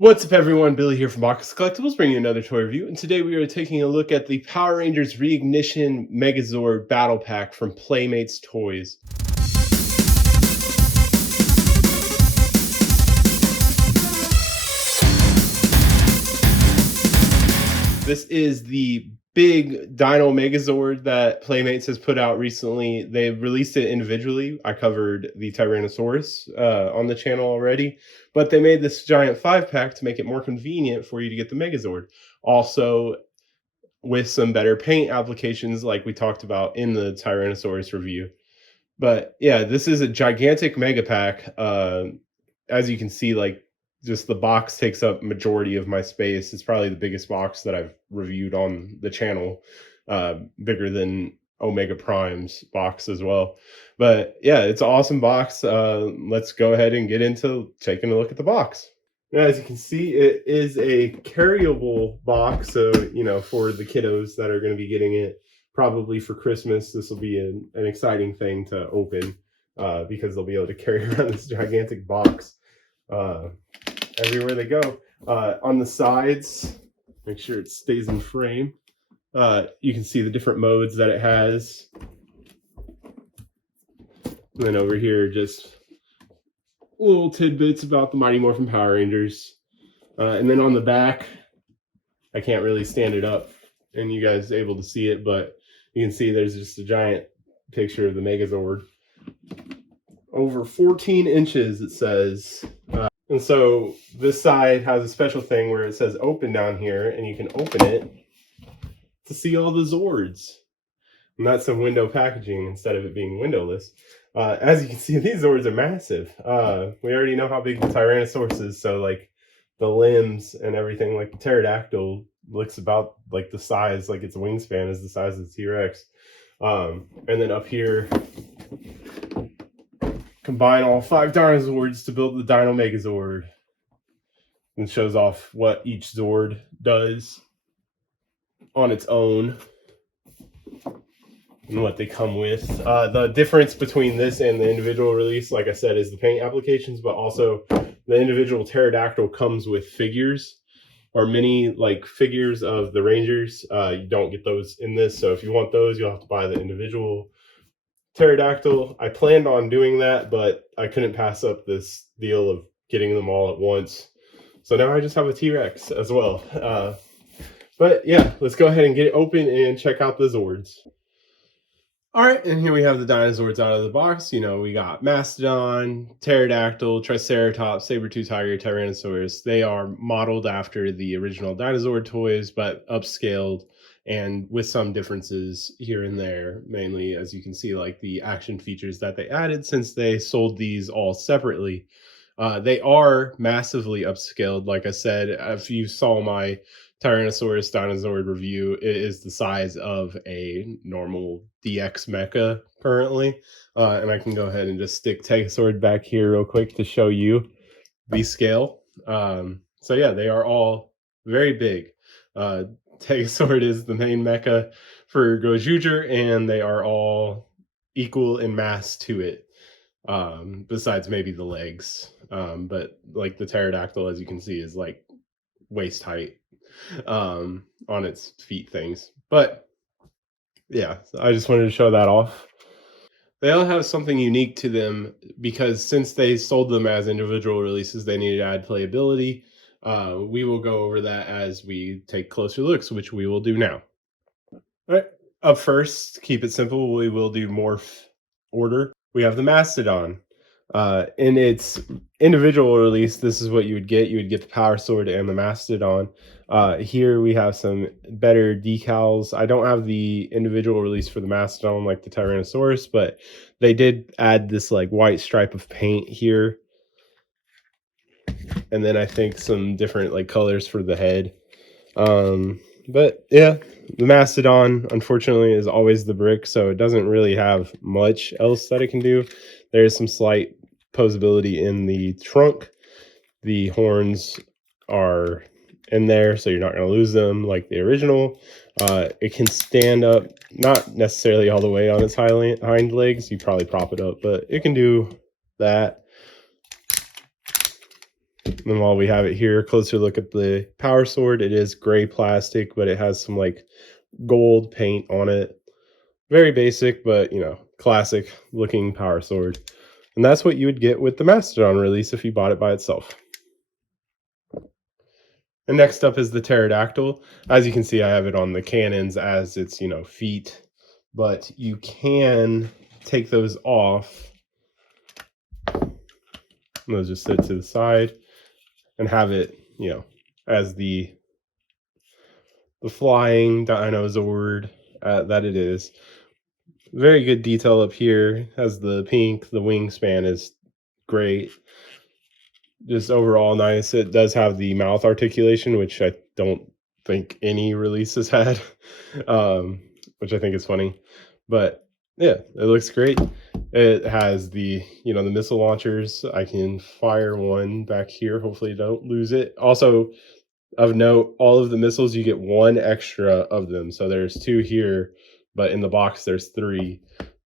What's up everyone, Billy here from Box Collectibles, bringing you another toy review, and today we are taking a look at the Power Rangers Re-Ignition Megazord Battle Pack from Playmates Toys. This is the big Dino Megazord that Playmates has put out recently. They've released it individually. I covered the Tyrannosaurus on the channel already, but they made this giant 5-pack to make it more convenient for you to get the Megazord. Also, with some better paint applications like we talked about in the Tyrannosaurus review. But yeah, this is a gigantic mega pack. As you can see, like, just the box takes up majority of my space. It's probably the biggest box that I've reviewed on the channel, bigger than Omega Prime's box as well. But yeah, it's an awesome box. Let's go ahead and get into taking a look at the box. Now, as you can see, it is a carryable box, so you know, for the kiddos that are going to be getting it probably for Christmas, this will be an exciting thing to open, because they'll be able to carry around this gigantic box everywhere they go. On the sides, make sure it stays in frame. You can see the different modes that it has. And then over here, just little tidbits about the Mighty Morphin Power Rangers. And then on the back, I can't really stand it up and you guys are able to see it, but you can see there's just a giant picture of the Megazord. Over 14 inches, it says. And so this side has a special thing where it says open down here, and you can open it to see all the Zords. And that's some window packaging instead of it being windowless. As you can see, these Zords are massive. We already know how big the Tyrannosaurus is, so like the limbs and everything, like the Pterodactyl looks about like the size, like its wingspan is the size of the T-Rex. And then up here, combine all 5 Dinozords to build the Dino Megazord. And shows off what each Zord does on its own and what they come with. The difference between this and the individual release, like I said, is the paint applications, but also the individual Pterodactyl comes with figures or mini like figures of the Rangers. You don't get those in this, so if you want those, you'll have to buy the individual Pterodactyl. I planned on doing that, but I couldn't pass up this deal of getting them all at once. So now I just have a T-Rex as well. But yeah, let's go ahead and get it open and check out the Zords. All right, and here we have the Dinozords out of the box. You know, we got Mastodon, Pterodactyl, Triceratops, Sabertooth Tiger, Tyrannosaurus. They are modeled after the original Dinozord toys, but upscaled and with some differences here and there, mainly, as you can see, like the action features that they added since they sold these all separately. They are massively upscaled. Like I said, if you saw my Tyrannosaurus Dinozord review, it is the size of a normal DX mecha currently. And I can go ahead and just stick Tegazord back here real quick to show you the scale. So yeah, they are all very big. Tegazord is the main mecha for Gojuger, and they are all equal in mass to it, besides maybe the legs. But like the Pterodactyl, as you can see, is like waist height on its feet things. But yeah, I just wanted to show that off. They all have something unique to them because since they sold them as individual releases, they needed to add playability. We will go over that as we take closer looks, which we will do now. All right, up first, keep it simple, we will do morph order. We have the Mastodon. In its individual release, this is what you would get. You would get the Power Sword and the Mastodon. Here we have some better decals. I don't have the individual release for the Mastodon like the Tyrannosaurus, but they did add this like white stripe of paint here. And then I think some different like colors for the head. But yeah, the Mastodon, unfortunately, is always the brick, so it doesn't really have much else that it can do. There is some slight posability in the trunk. The horns are in there, so you're not going to lose them like the original. It can stand up, not necessarily all the way on its hind legs. You probably prop it up, but it can do that. And while we have it here, closer look at the Power Sword. It is gray plastic, but it has some like gold paint on it. Very basic, but classic looking Power Sword. And that's what you would get with the Mastodon release if you bought it by itself. And next up is the Pterodactyl. As you can see, I have it on the cannons as its, feet, but you can take those off. And those just sit to the side and have it, as the flying Dinozord that it is. Very good detail up here. Has the pink, the wingspan is great. Just overall nice. It does have the mouth articulation, which I don't think any release has had, which I think is funny. But yeah, it looks great. It has the the missile launchers. I can fire one back here. Hopefully, don't lose it. Also, of note, all of the missiles you get one extra of them. So there's 2 here, but in the box there's 3.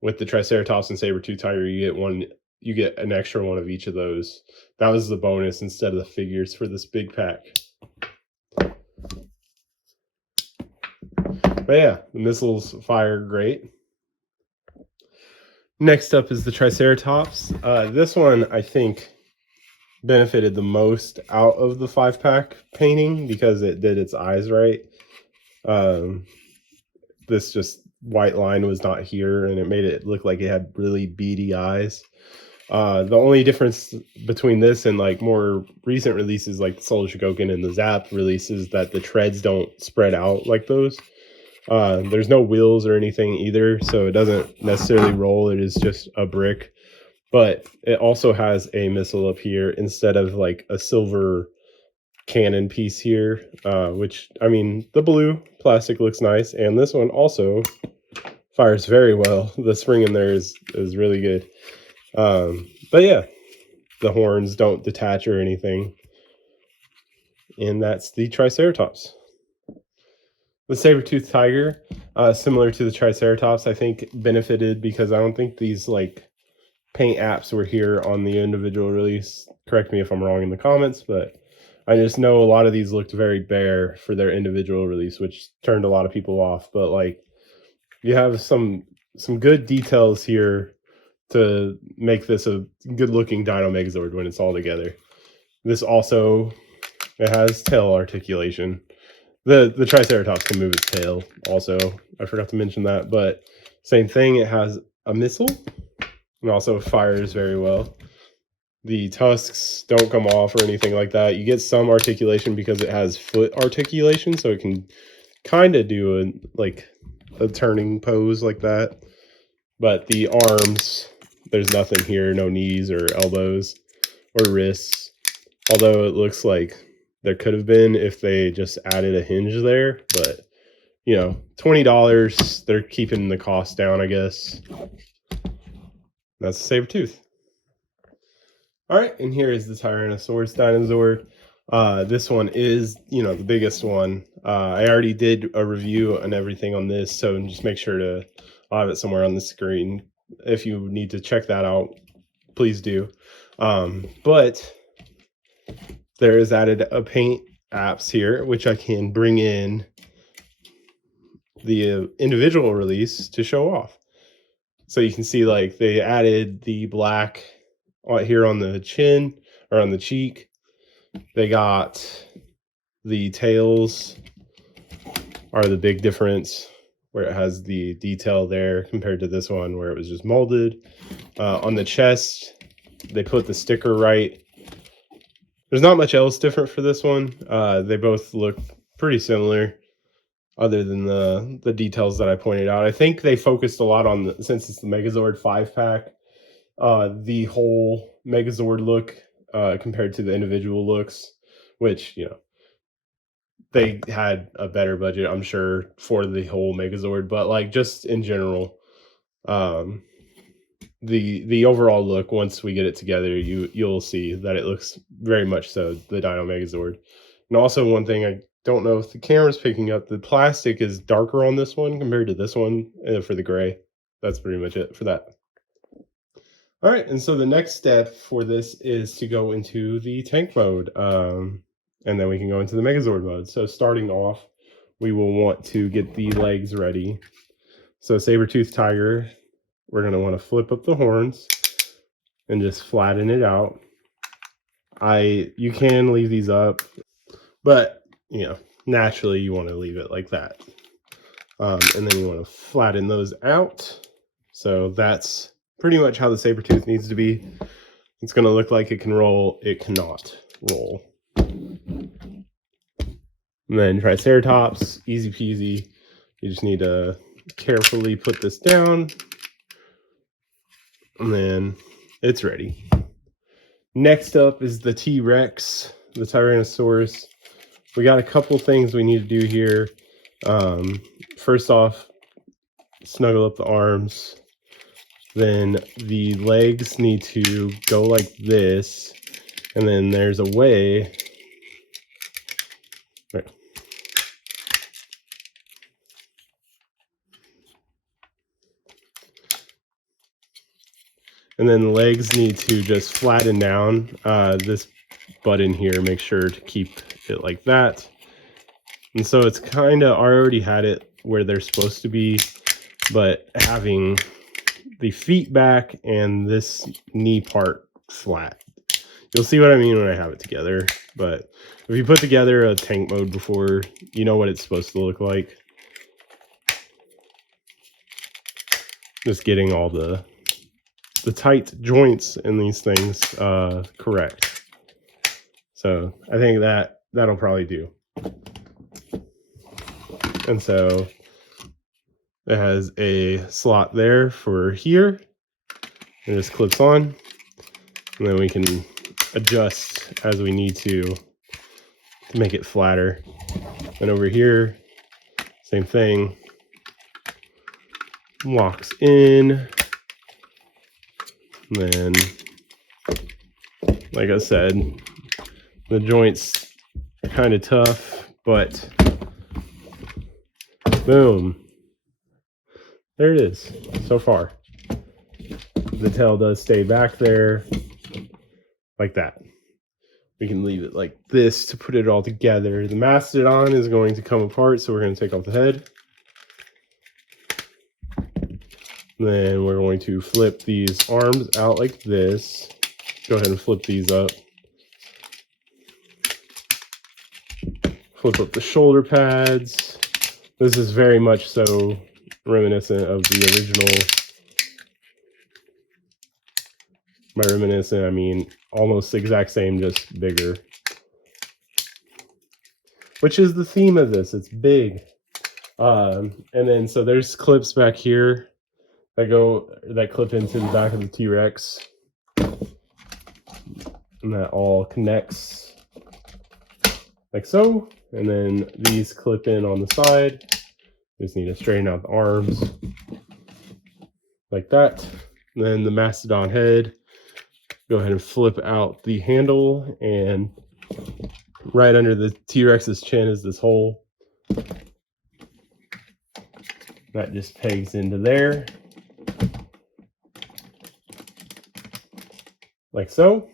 With the Triceratops and Sabertooth Tiger, you get one. You get an extra one of each of those. That was the bonus instead of the figures for this big pack. But yeah, the missiles fire great. Next up is the Triceratops. This one, I think, benefited the most out of the 5-pack painting because it did its eyes right. This just white line was not here, and it made it look like it had really beady eyes. The only difference between this and like more recent releases like the Solar Shogoken and the Zap releases that the treads don't spread out like those. There's no wheels or anything either, so it doesn't necessarily roll. It is just a brick. But it also has a missile up here instead of like a silver cannon piece here, which, I mean, the blue plastic looks nice, and this one also fires very well. The spring in there is really good. But yeah, the horns don't detach or anything. And that's the Triceratops. The Sabertooth Tiger, similar to the Triceratops, I think benefited because I don't think these like paint apps were here on the individual release. Correct me if I'm wrong in the comments, but I just know a lot of these looked very bare for their individual release, which turned a lot of people off. But like, you have some good details here to make this a good looking Dino Megazord when it's all together. This also, it has tail articulation. The Triceratops can move its tail also. I forgot to mention that, but same thing, it has a missile and also fires very well. The tusks don't come off or anything like that. You get some articulation because it has foot articulation, so it can kind of do a turning pose like that. But the arms, there's nothing here, no knees or elbows or wrists. Although it looks like there could have been if they just added a hinge there. But, $20, they're keeping the cost down, I guess. That's the Sabertooth. All right, and here is the Tyrannosaurus Dinozord. This one is, the biggest one. I already did a review and everything on this, so just make sure to have it somewhere on the screen. If you need to check that out, please do. But there is added a paint apps here, which I can bring in the individual release to show off. So you can see like they added the black here on the chin or on the cheek. They got the tails are the big difference, where it has the detail there compared to this one where it was just molded. On the chest, they put the sticker right. There's not much else different for this one. They both look pretty similar other than the details that I pointed out. I think they focused a lot on, since it's the Megazord 5-pack, the whole Megazord look compared to the individual looks, which, they had a better budget, I'm sure, for the whole Megazord, but like just in general, the overall look, once we get it together, you'll see that it looks very much so the Dino Megazord. And also, one thing I don't know if the camera's picking up, the plastic is darker on this one compared to this one for the gray. That's pretty much it for that. All right, and so the next step for this is to go into the tank mode, and then we can go into the Megazord mode. So starting off, we will want to get the legs ready. So Sabertooth Tiger, we're going to want to flip up the horns and just flatten it out. You can leave these up, but you know, naturally you want to leave it like that. And then you want to flatten those out. So that's pretty much how the Sabertooth needs to be. It's going to look like it can roll. It cannot roll. And then Triceratops, easy peasy. You just need to carefully put this down. And then it's ready. Next up is the T-Rex, the Tyrannosaurus. We got a couple things we need to do here. First off, snuggle up the arms. Then the legs need to go like this. And then there's a way. Right. And then the legs need to just flatten down. This button here, make sure to keep it like that. And so it's kind of, I already had it where they're supposed to be, but having the feet back and this knee part flat. You'll see what I mean when I have it together. But if you put together a tank mode before, you know what it's supposed to look like. Just getting all the tight joints in these things correct. So I think that'll probably do. And so it has a slot there for here. It just clips on. And then we can adjust as we need to make it flatter. And over here, same thing. Locks in. And then, like I said, the joints are kind of tough, but boom. There it is so far. The tail does stay back there like that. We can leave it like this to put it all together. The Mastodon is going to come apart, so we're going to take off the head. Then we're going to flip these arms out like this. Go ahead and flip these up. Flip up the shoulder pads. This is very much so reminiscent of the original. By reminiscent, I mean almost the exact same, just bigger. Which is the theme of this. It's big. And then so there's clips back here that clip into the back of the T-Rex. And that all connects like so. And then these clip in on the side. Just need to straighten out the arms like that. And then the Mastodon head. Go ahead and flip out the handle, and right under the T-Rex's chin is this hole. That just pegs into there. Like so.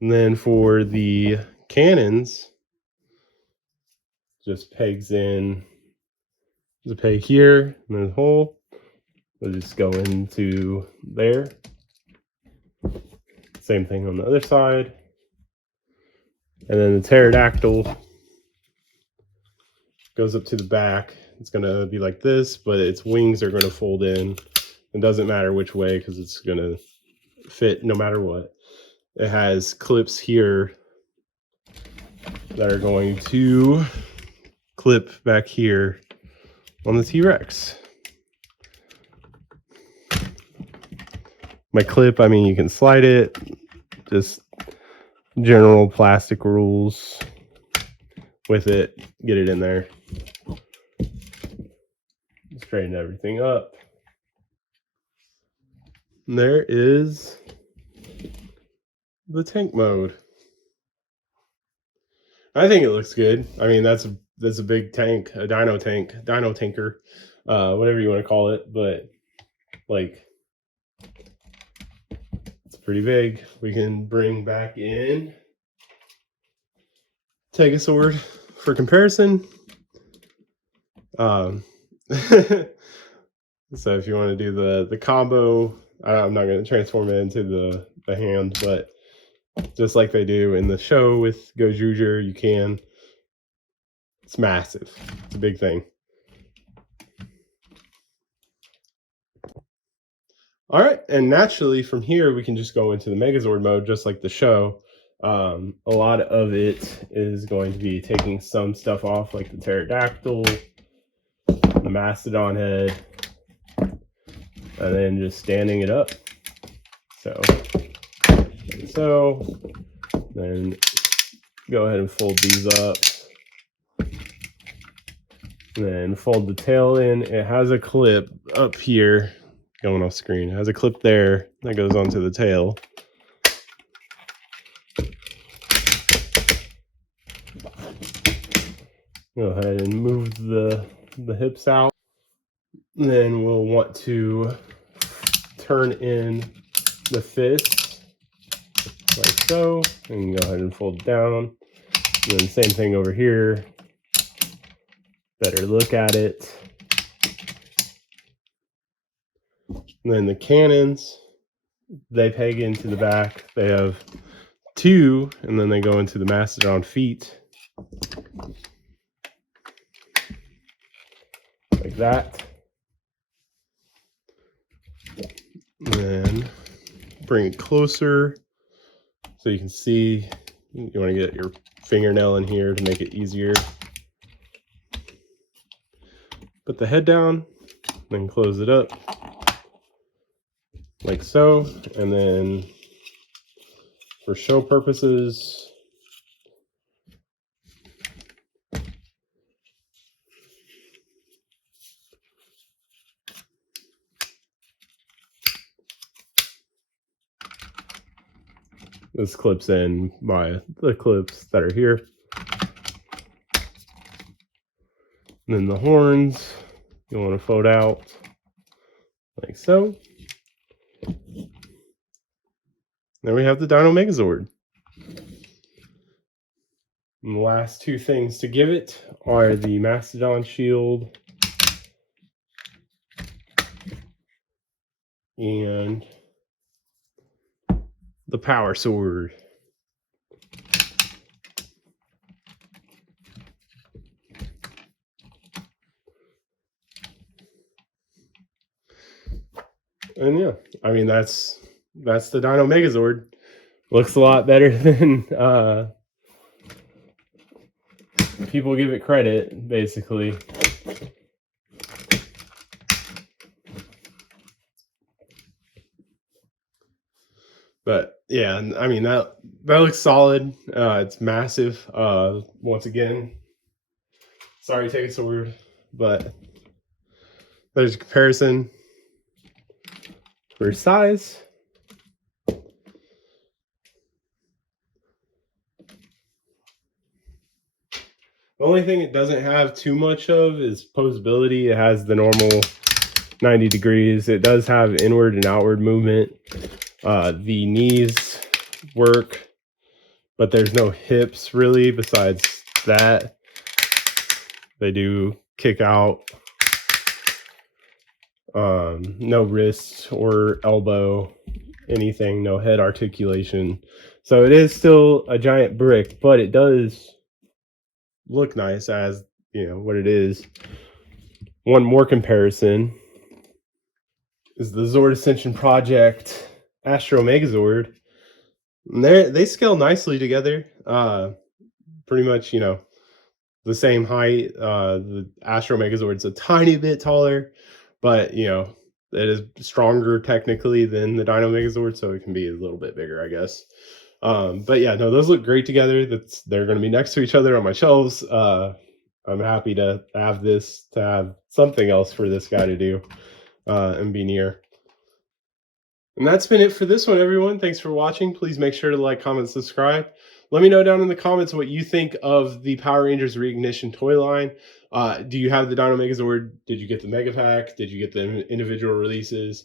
And then for the cannons, just pegs in. There's a peg here, and there's a hole. We'll just go into there. Same thing on the other side. And then the Pterodactyl goes up to the back. It's going to be like this, but its wings are going to fold in. It doesn't matter which way because it's going to fit no matter what. It has clips here that are going to clip back here on the T-Rex. My clip, I mean, you can slide it, just general plastic rules with it, get it in there. Straighten everything up. And there is the tank mode. I think it looks good. I mean, that's a big tank, a dino tanker, whatever you want to call it, but Like, it's pretty big. We can bring back in Megazord for comparison. So if you want to do the combo, I'm not going to transform it into the hand, but just like they do in the show with Gojuger, you can. It's massive. It's a big thing. All right, and naturally from here we can just go into the Megazord mode, just like the show. A lot of it is going to be taking some stuff off, like the Pterodactyl, the Mastodon head, and then just standing it up. So then go ahead and fold these up. And then fold the tail in. It has a clip up here going off screen. It has a clip there that goes onto the tail. Go ahead and move the hips out. Then we'll want to turn in the fist like so, and go ahead and fold it down. And then same thing over here. Better look at it. And then the cannons, they peg into the back. They have two, and then they go into the Mastodon feet. Like that. And then bring it closer so you can see. You want to get your fingernail in here to make it easier. Put the head down, then close it up like so. And then for show purposes, this clips in by the clips that are here. And then the horns, you want to fold out like so. Then we have the Dino Megazord. And the last two things to give it are the Mastodon shield and the power sword. And yeah, I mean that's the Dino Megazord. Looks a lot better than people give it credit, basically. But yeah, I mean that looks solid. It's massive. Once again, sorry to take it so weird, but there's a comparison for size. The only thing it doesn't have too much of is posability. It has the normal 90 degrees. It does have inward and outward movement. The knees work, but there's no hips really besides that. They do kick out. No wrist or elbow, anything, no head articulation. So it is still a giant brick, but it does look nice as, you know, what it is. One more comparison is the Zord Ascension Project Astro Megazord. And they scale nicely together. Pretty much, you know, the same height. The Astro Megazord's a tiny bit taller, but you know, it is stronger technically than the Dino Megazord, so it can be a little bit bigger, I guess. But yeah, no, those look great together. They're going to be next to each other on my shelves. I'm happy to have this, to have something else for this guy to do and be near. And that's been it for this one, everyone. Thanks for watching. Please make sure to like, comment, subscribe. Let me know down in the comments what you think of the Power Rangers Re-Ignition toy line. Do you have the Dino Megazord? Did you get the Mega Pack? Did you get the individual releases?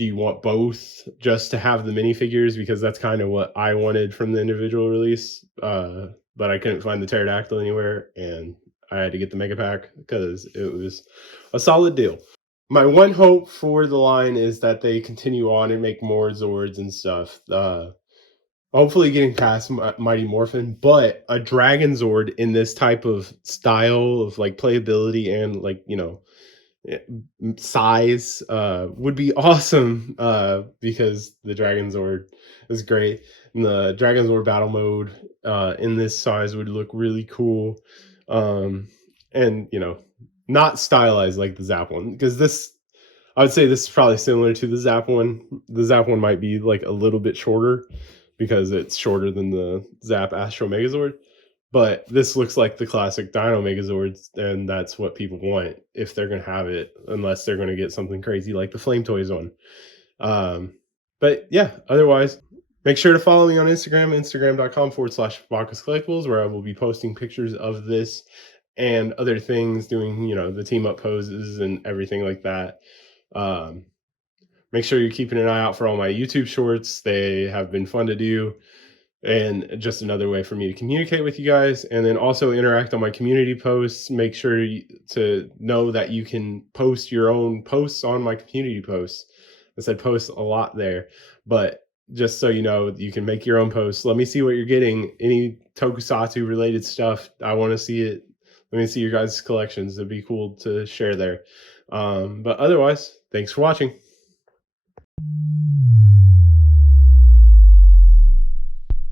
do you want both just to have the minifigures? Because that's kind of what I wanted from the individual release. But I couldn't find the Pterodactyl anywhere, and I had to get the Mega Pack because it was a solid deal. My one hope for the line is that they continue on and make more Zords and stuff. Hopefully getting past Mighty Morphin, but a Dragon Zord in this type of style of like playability and like, you know, size would be awesome because the Dragon Zord is great. And the Dragon Zord battle mode in this size would look really cool. And, you know, not stylized like the Zap one, because this, I would say this is probably similar to the Zap one. The Zap one might be like a little bit shorter because it's shorter than the Zap Astro Megazord. But this looks like the classic Dino Megazords, and that's what people want if they're going to have it, unless they're going to get something crazy like the Flame Toys one. But yeah, otherwise, make sure to follow me on Instagram, instagram.com/Bacchus Collectibles, where I will be posting pictures of this and other things, doing, you know, the team up poses and everything like that. Make sure you're keeping an eye out for all my YouTube shorts. They have been fun to do, and just another way for me to communicate with you guys, and then also interact on my community posts. Make sure to know that you can post your own posts on my community posts. I said post a lot there, but just so you know, you can make your own posts. Let me see what you're getting. Any tokusatsu related stuff, I want to see it. Let me see your guys' collections. It'd be cool to share there. But otherwise, thanks for watching.